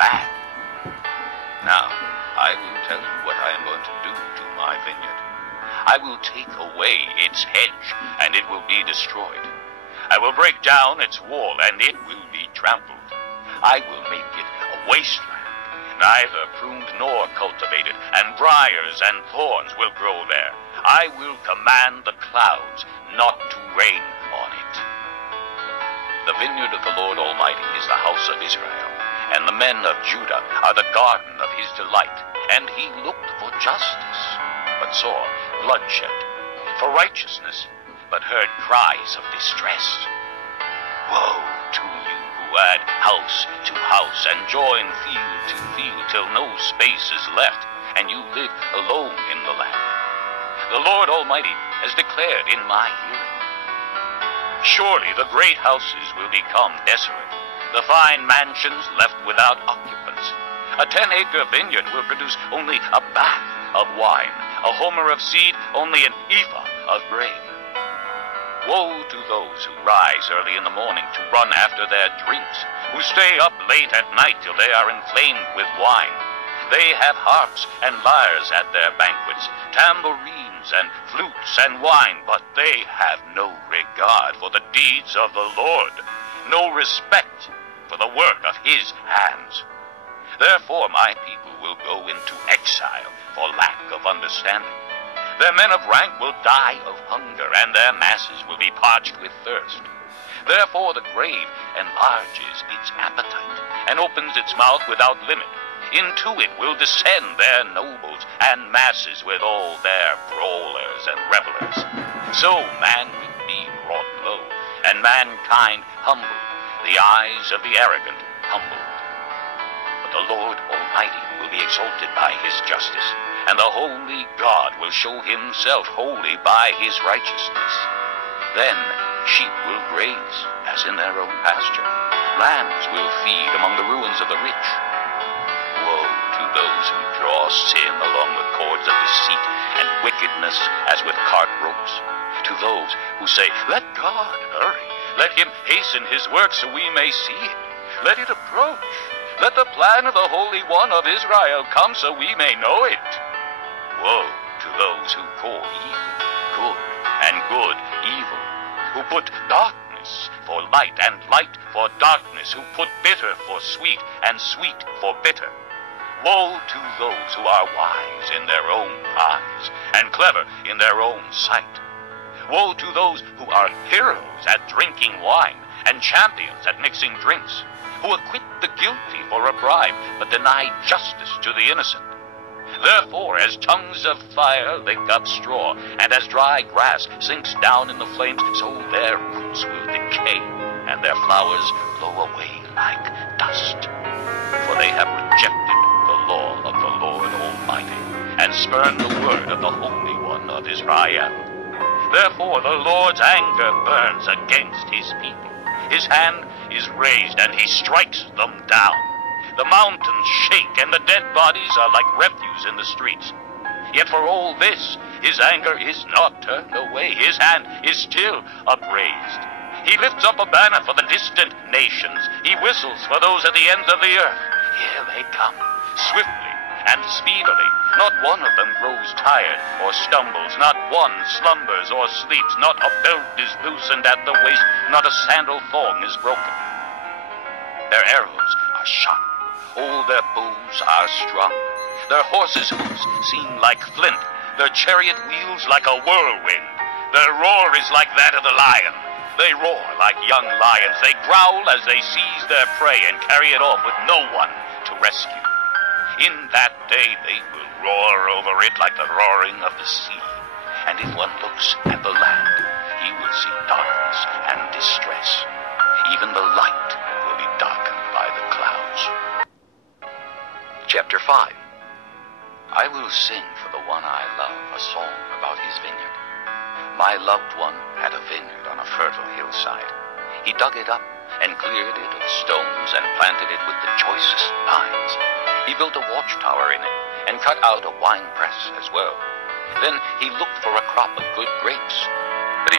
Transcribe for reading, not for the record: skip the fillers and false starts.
bad. Now, I will tell you what I am going to do to my vineyard. I will take away its hedge, and it will be destroyed. I will break down its wall, and it will be trampled. I will make it a wasteland, neither pruned nor cultivated, and briars and thorns will grow there. I will command the clouds not to rain on it. The vineyard of the Lord Almighty is the house of Israel, and the men of Judah are the garden of his delight. And he looked for justice, but saw bloodshed, for righteousness, but heard cries of distress. Woe to you who add house to house and join field to field till no space is left, and you live alone in the land. The Lord Almighty has declared in my hearing. Surely the great houses will become desolate, the fine mansions left without occupants. A 10-acre vineyard will produce only a bath of wine, a homer of seed, only an ephah of grain. Woe to those who rise early in the morning to run after their drinks, who stay up late at night till they are inflamed with wine. They have harps and lyres at their banquets, tambourines and flutes and wine, but they have no regard for the deeds of the Lord, no respect for the work of his hands. Therefore my people will go into exile for lack of understanding. Their men of rank will die of hunger, and their masses will be parched with thirst. Therefore the grave enlarges its appetite, and opens its mouth without limit. Into it will descend their nobles, and masses with all their brawlers and revelers. So man will be brought low, and mankind humbled, the eyes of the arrogant humbled. The Lord Almighty will be exalted by his justice, and the holy God will show himself holy by his righteousness. Then sheep will graze as in their own pasture. Lambs will feed among the ruins of the rich. Woe to those who draw sin along with cords of deceit and wickedness as with cart ropes. To those who say, "Let God hurry. Let him hasten his work so we may see it. Let it approach. Let the plan of the Holy One of Israel come so we may know it." Woe to those who call evil good and good evil, who put darkness for light and light for darkness, who put bitter for sweet and sweet for bitter. Woe to those who are wise in their own eyes and clever in their own sight. Woe to those who are heroes at drinking wine and champions at mixing drinks, who acquit the guilty for a bribe, but deny justice to the innocent. Therefore, as tongues of fire lick up straw, and as dry grass sinks down in the flames, so their roots will decay, and their flowers blow away like dust. For they have rejected the law of the Lord Almighty, and spurned the word of the Holy One of Israel. Therefore the Lord's anger burns against his people. His hand is raised, and he strikes them down. The mountains shake, and the dead bodies are like refuse in the streets. Yet for all this, his anger is not turned away. His hand is still upraised. He lifts up a banner for the distant nations. He whistles for those at the ends of the earth. Here they come, swiftly and speedily. Not one of them grows tired or stumbles. Not one slumbers or sleeps. Not a belt is loosened at the waist. Not a sandal thong is broken. Their arrows are sharp. All their bows are strung. Their horses' hoofs seem like flint. Their chariot wheels like a whirlwind. Their roar is like that of the lion. They roar like young lions. They growl as they seize their prey and carry it off with no one to rescue. In that day they will roar over it like the roaring of the sea. And if one looks at the land, he will see darkness and distress. Even the light will be darkened by the clouds. Chapter 5. I will sing for the one I love a song about his vineyard. My loved one had a vineyard on a fertile hillside. He dug it up and cleared it of stones and planted it with the choicest vines. He built a watchtower in it and cut out a winepress as well. Then he looked for a crop of good grapes